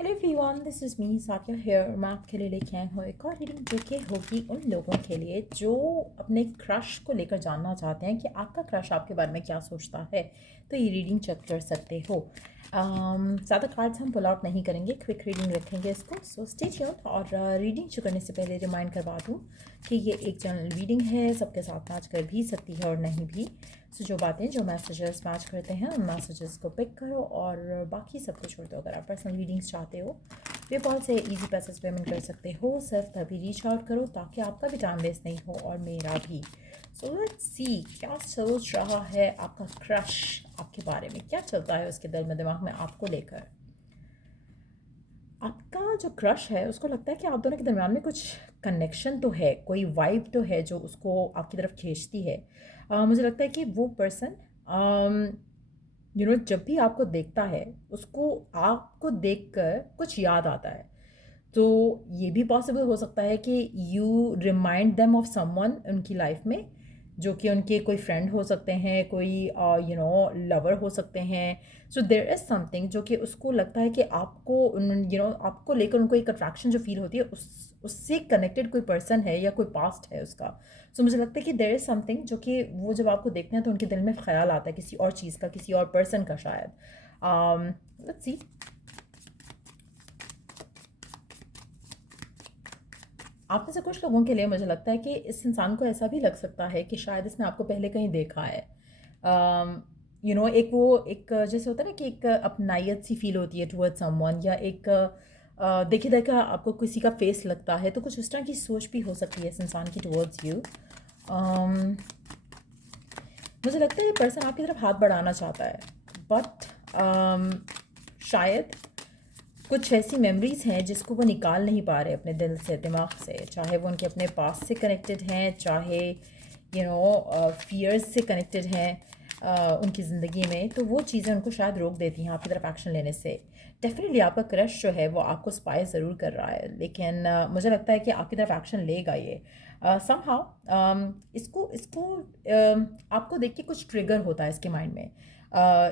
Hello everyone, this is me Sakiya here. मैं आपके लिए लेके आई हूँ एक और रीडिंग जो कि होगी उन लोगों के लिए जो अपने क्रश को लेकर जानना चाहते हैं कि आपका क्रश आपके बारे में क्या सोचता है। तो ये रीडिंग चेक कर सकते हो। ज़्यादा कार्ड्स हम पुल आउट नहीं करेंगे, क्विक रीडिंग रखेंगे इसको। So stay tuned. और रीडिंग शुरू करने से पहले रिमाइंड करवा दूँ कि ये एक जनरल रीडिंग है, सबके साथ मैच कर भी सकती है और नहीं भी। सो जो बातें जो मैसेजेस मैच करते हैं उन मैसेजेस को पिक करो और बाकी सब कुछ छोड़ दो। अगर आप पर्सनल रीडिंग्स चाहते हो पेपॉल से इजी पैसेज पेमेंट कर सकते हो। सिर्फ तभी रीच आउट करो ताकि आपका भी टाइम वेस्ट नहीं हो और मेरा भी। सो लेट्स सी क्या सोच रहा है आपका क्रश आपके बारे में, क्या चलता है उसके दिल में दिमाग में आपको लेकर। आपका जो क्रश है उसको लगता है कि आप दोनों के दरमियान में कुछ कनेक्शन तो है, कोई वाइब तो है जो उसको आपकी तरफ खींचती है। मुझे लगता है कि वो पर्सन जब भी आपको देखता है उसको आपको देखकर कुछ याद आता है। तो ये भी पॉसिबल हो सकता है कि you remind them of someone उनकी लाइफ में, जो कि उनके कोई फ्रेंड हो सकते हैं, कोई लवर हो सकते हैं। सो देयर इज़ समथिंग जो कि उसको लगता है कि आपको आपको लेकर उनको एक अट्रैक्शन जो फील होती है उससे कनेक्टेड कोई पर्सन है या कोई पास्ट है उसका। सो मुझे लगता है कि देयर इज़ समथिंग जो कि वो जब आपको देखते हैं तो उनके दिल में ख्याल आता है किसी और चीज़ का, किसी और पर्सन का शायद। Let's see. आप में से कुछ लोगों के लिए मुझे लगता है कि इस इंसान को ऐसा भी लग सकता है कि शायद इसने आपको पहले कहीं देखा है। एक वो एक जैसे होता है ना कि एक अपनायत सी फील होती है टुवर्ड्स समवन, या एक देखे देखा आपको किसी का फेस लगता है, तो कुछ उस तरह की सोच भी हो सकती है इस इंसान की टुवर्ड्स यू। मुझे लगता है ये पर्सन आपकी तरफ हाथ बढ़ाना चाहता है, बट शायद कुछ ऐसी मेमोरीज हैं जिसको वो निकाल नहीं पा रहे अपने दिल से, दिमाग से, चाहे वो उनके अपने पास से कनेक्टेड हैं, चाहे फियर्स से कनेक्टेड हैं उनकी ज़िंदगी में। तो वो चीज़ें उनको शायद रोक देती हैं आपकी तरफ एक्शन लेने से। डेफिनेटली आपका क्रश जो है वो आपको स्पाई ज़रूर कर रहा है, लेकिन मुझे लगता है कि आपकी तरफ एक्शन लेगा ये समहाउ। इसको इसको आपको देख के कुछ ट्रिगर होता है इसके माइंड में।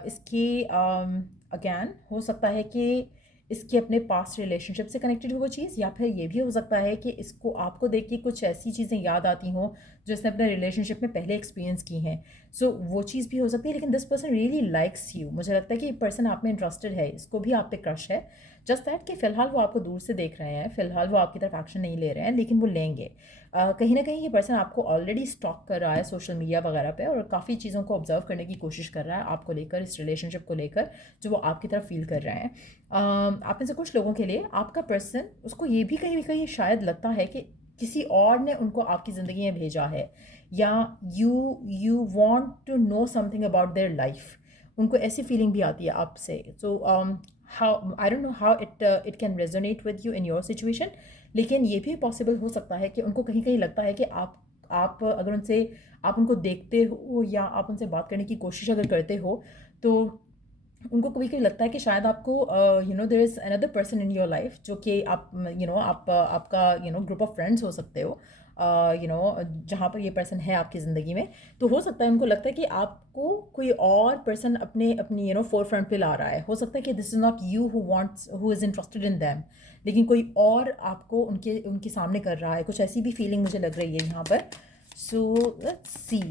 इसकी अगैन हो सकता है कि इसके अपने पास्ट रिलेशनशिप से कनेक्टेड हो वो चीज़, या फिर ये भी हो सकता है कि इसको आपको देख के कुछ ऐसी चीज़ें याद आती हों जो इसने अपने रिलेशनशिप में पहले एक्सपीरियंस की हैं। सो वो चीज़ भी हो सकती है, लेकिन this person really likes you. मुझे लगता है कि ये पर्सन आप में इंटरेस्टेड है, इसको भी आप पे क्रश है। जस्ट दैट कि फ़िलहाल वो आपको दूर से देख रहे हैं, फ़िलहाल वो आपकी तरफ एक्शन नहीं ले रहे हैं, लेकिन वो लेंगे। कहीं ना कहीं ये पर्सन आपको ऑलरेडी स्टॉक कर रहा है सोशल मीडिया वगैरह पे, और काफ़ी चीज़ों को ऑब्जर्व करने की कोशिश कर रहा है आपको लेकर, इस रिलेशनशिप को लेकर जो वो आपकी तरफ फील कर रहे हैं। आप में से कुछ लोगों के लिए आपका पर्सन, उसको ये भी कहीं कहीं शायद लगता है कि किसी और ने उनको आपकी ज़िंदगी में भेजा है, या you you want to know something about their life. उनको ऐसी फीलिंग भी आती है आपसे। So how I don't know how it can resonate with you in your situation, लेकिन ये भी पॉसिबल हो सकता है कि उनको कहीं कहीं लगता है कि आप अगर उनसे, आप उनको देखते हो या आप उनसे बात करने की कोशिश अगर करते हो, तो उनको कभी कभी लगता है कि शायद आपको there is another person in your life, जो कि आप आप आपका ग्रुप ऑफ फ्रेंड्स हो सकते हो, जहाँ पर ये पर्सन है आपकी ज़िंदगी में। तो हो सकता है उनको लगता है कि आपको कोई और पर्सन अपने अपनी फोर फ्रंट पे ला रहा है। हो सकता है कि this is not you who wants who is interested in them, लेकिन कोई और आपको उनके उनके सामने कर रहा है। कुछ ऐसी भी फीलिंग मुझे लग रही है यहाँ पर। So let's see.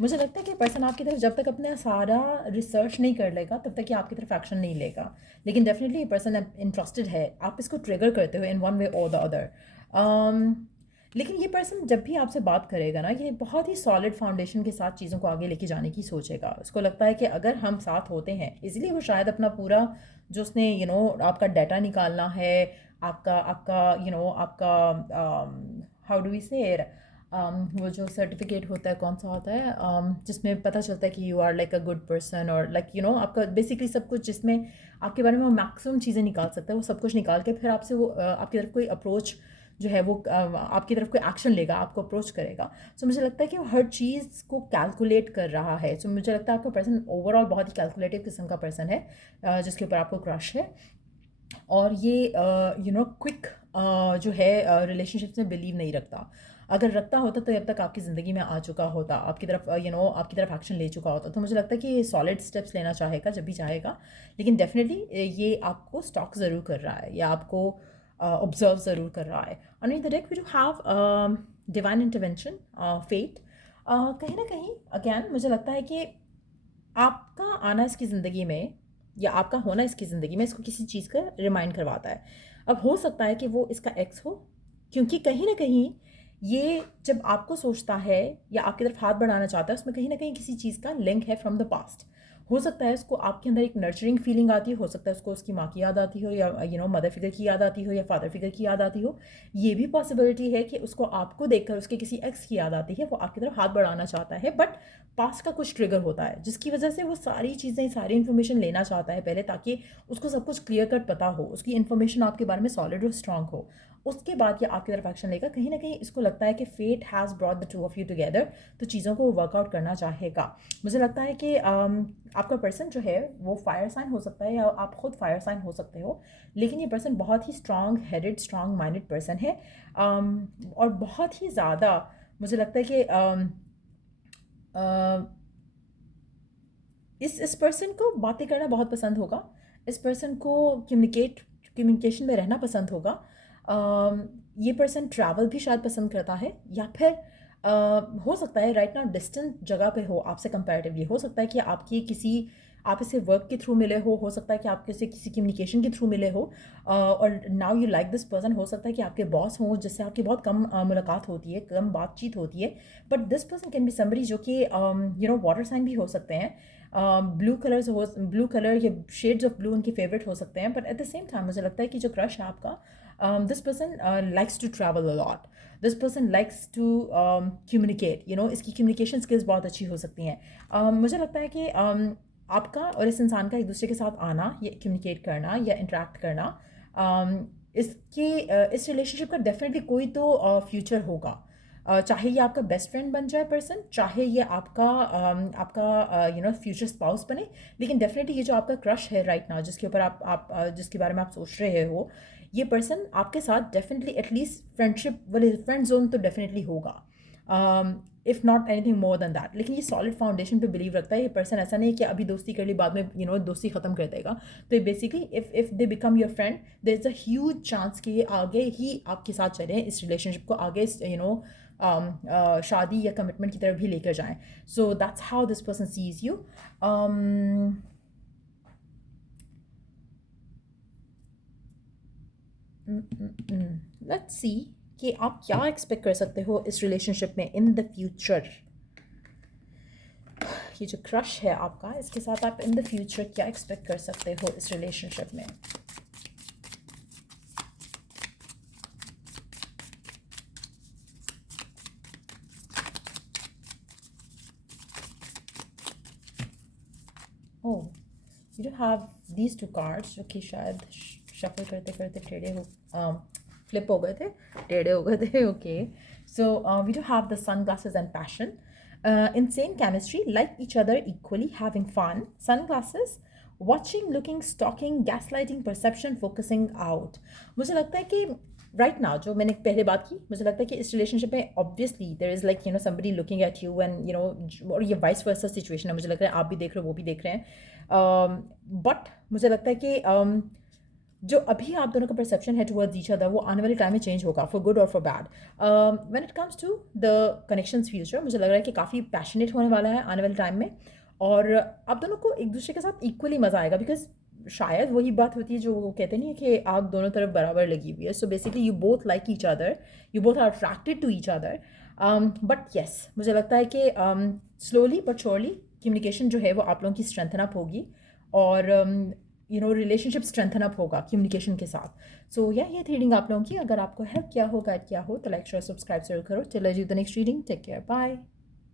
मुझे लगता है कि पर्सन आपकी तरफ जब तक अपना सारा रिसर्च नहीं कर लेगा तब तक ये आपकी तरफ एक्शन नहीं लेगा, लेकिन डेफिनेटली ये पर्सन इंटरेस्टेड है। आप इसको ट्रिगर करते हो इन वन वे और द अदर। लेकिन ये पर्सन जब भी आपसे बात करेगा ना, ये बहुत ही सॉलिड फाउंडेशन के साथ चीज़ों को आगे लेके जाने की सोचेगा। उसको लगता है कि अगर हम साथ होते हैं, इसलिए वो शायद अपना पूरा जो उसने आपका डाटा निकालना है, आपका आपका आपका हाउ डू वी से, वो जो सर्टिफिकेट होता है कौन सा होता है, जिसमें पता चलता है कि you are like a good person, और लाइक आपका बेसिकली सब कुछ जिसमें आपके बारे में वो मैक्सिमम चीज़ें निकाल सकता है, वो सब कुछ निकाल के फिर आपसे वो आपकी तरफ कोई अप्रोच जो है वो आपकी तरफ कोई एक्शन लेगा, आपको अप्रोच करेगा। सो मुझे लगता है कि वो हर चीज़ को कैलकुलेट कर रहा है। सो मुझे लगता है आपका पर्सन ओवरऑल बहुत ही कैलकुलेटिव किस्म का पर्सन है, जिसके ऊपर आपको क्रश है। और ये क्विक जो है रिलेशनशिप में बिलीव नहीं रखता। अगर रखता होता तो अब तक आपकी ज़िंदगी में आ चुका होता, आपकी तरफ आपकी तरफ एक्शन ले चुका होता। तो मुझे लगता है कि ये सॉलिड स्टेप्स लेना चाहेगा जब भी चाहेगा, लेकिन डेफिनेटली ये आपको स्टॉक ज़रूर कर रहा है या आपको ऑब्जर्व ज़रूर कर रहा है। Underneath the deck we do have divine intervention, fate. कहीं ना कहीं अगेन मुझे लगता है कि आपका आना इसकी ज़िंदगी में या आपका होना इसकी ज़िंदगी में इसको किसी चीज़ का रिमाइंड करवाता है। अब हो सकता है कि वो इसका एक्स हो, क्योंकि कहीं ना कहीं ये जब आपको सोचता है या आपकी तरफ हाथ बढ़ाना चाहता है, उसमें कहीं ना कहीं किसी चीज़ का लिंक है फ्रॉम द पास्ट। हो सकता है उसको आपके अंदर एक नर्चरिंग फीलिंग आती हो सकता है उसको उसकी माँ की याद आती हो, या मदर फिगर की याद आती हो, या फादर फिगर की याद आती हो। ये भी पॉसिबिलिटी है कि उसको आपको देखकर उसके किसी एक्स की याद आती है, वो आपकी तरफ हाथ बढ़ाना चाहता है, बट पास्ट का कुछ ट्रिगर होता है जिसकी वजह से वो सारी चीज़ें, सारी इन्फॉर्मेशन लेना चाहता है पहले, ताकि उसको सब कुछ क्लियर कट पता हो, उसकी इन्फॉर्मेशन आपके बारे में सॉलिड और स्ट्रांग हो। उसके बाद ये आपकी तरफ एक्शन लेगा। कहीं ना कहीं इसको लगता है कि fate has brought the two of you together, तो चीज़ों को वर्कआउट करना चाहेगा। मुझे लगता है कि आपका पर्सन जो है वो फायर साइन हो सकता है, या आप खुद फायर साइन हो सकते हो, लेकिन ये पर्सन बहुत ही strong headed, strong minded person है, और बहुत ही ज़्यादा मुझे लगता है कि इस पर्सन को बातें करना बहुत पसंद होगा, इस पर्सन को कम्युनिकेशन में रहना पसंद होगा। ये पर्सन ट्रैवल भी शायद पसंद करता है, या फिर हो सकता है राइट नाउ डिस्टेंट जगह पे हो आपसे कंपैरेटिवली। हो सकता है कि आप इसे वर्क के थ्रू मिले हो सकता है कि आप इसे किसी कम्युनिकेशन के थ्रू मिले हो, और now you like this person. हो सकता है कि आपके बॉस हों जिससे आपकी बहुत कम मुलाकात होती है, कम बातचीत होती है, but this person can be somebody जो कि वाटर साइन भी हो सकते हैं, ब्लू कलर या शेड्स ऑफ ब्लू उनके फेवरेट हो सकते हैं। But at the same time मुझे लगता है कि जो क्रश है आपका, this person likes to travel a lot, this person likes to communicate, इसकी कम्युनिकेशन स्किल्स बहुत अच्छी हो सकती हैं। मुझे लगता है कि आपका और इस इंसान का एक दूसरे के साथ आना, या कम्युनिकेट करना या इंटरेक्ट करना, इस रिलेशनशिप का डेफिनेटली कोई तो फ्यूचर होगा। चाहे ये आपका बेस्ट फ्रेंड बन जाए पर्सन, चाहे ये आपका फ्यूचर स्पाउस बने, लेकिन डेफिनेटली ये जो आपका क्रश है राइट नाउ, जिसके ऊपर आप जिसके बारे में आप सोच रहे हो, ये पर्सन आपके साथ डेफिनेटली एटलीस्ट फ्रेंडशिप वाले फ्रेंड जोन तो डेफिनेटली होगा, if not anything more than that. लेकिन ये सॉलिड फाउंडेशन पे बिलीव रखता है ये पर्सन। ऐसा नहीं कि अभी दोस्ती कर ली बाद में दोस्ती ख़त्म कर देगा। तो basically if they become your friend, there is a huge chance कि ये आगे ही आपके साथ चलें, इस रिलेशनशिप को आगे शादी या कमिटमेंट की तरफ भी लेकर जाएं। So that's how this person sees you. Let's see कि आप क्या एक्सपेक्ट कर सकते हो इस रिलेशनशिप में इन द फ्यूचर। ये जो क्रश है आपका, इसके साथ आप इन द फ्यूचर क्या एक्सपेक्ट कर सकते हो इस रिलेशनशिप में। Oh, you do have these two cards जो कि शायद शफल करते करते टेढ़े हो फ्लिप हो गए थे, टेढ़े हो गए थे। Okay, so we do have the sunglasses and passion, insane chemistry, like each other equally, having fun, sunglasses, watching, looking, stalking, gaslighting, perception, focusing out। मुझे लगता है कि राइट नाउ जो मैंने पहले बात की, मुझे लगता है कि इस रिलेशनशिप में obviously there is like somebody looking at you and और ये वाइस वर्सा सिचुएशन है। मुझे लग रहा है आप भी देख रहे हो, वो भी देख रहे हैं, बट मुझे लगता है कि जो अभी आप दोनों का परसेप्शन है टुवर्ड्स ईच अदर, वो आने वाले टाइम में चेंज होगा, फॉर गुड और for bad. When it comes to the connections future, मुझे लग रहा है कि काफ़ी पैशनेट होने वाला है आने वाले टाइम में, और आप दोनों को एक दूसरे के साथ इक्वली मज़ा आएगा, बिकॉज शायद वही बात होती है जो वो कहते नहीं है कि आग दोनों तरफ बराबर लगी हुई है। So basically you both like each other, you both are attracted to each other, but yes मुझे लगता है कि स्लोली बट श्योरली कम्युनिकेशन जो है वो आप लोगों की स्ट्रेंथन अप होगी, और रिलेशनशिप स्ट्रेंथन अप होगा कम्युनिकेशन के साथ। सो ये थी रीडिंग आप लोगों की। अगर आपको हेल्प किया हो, गाइड किया हो, तो लाइक शेयर सब्सक्राइब जरूर करो। Till I do the next reading, take care, bye.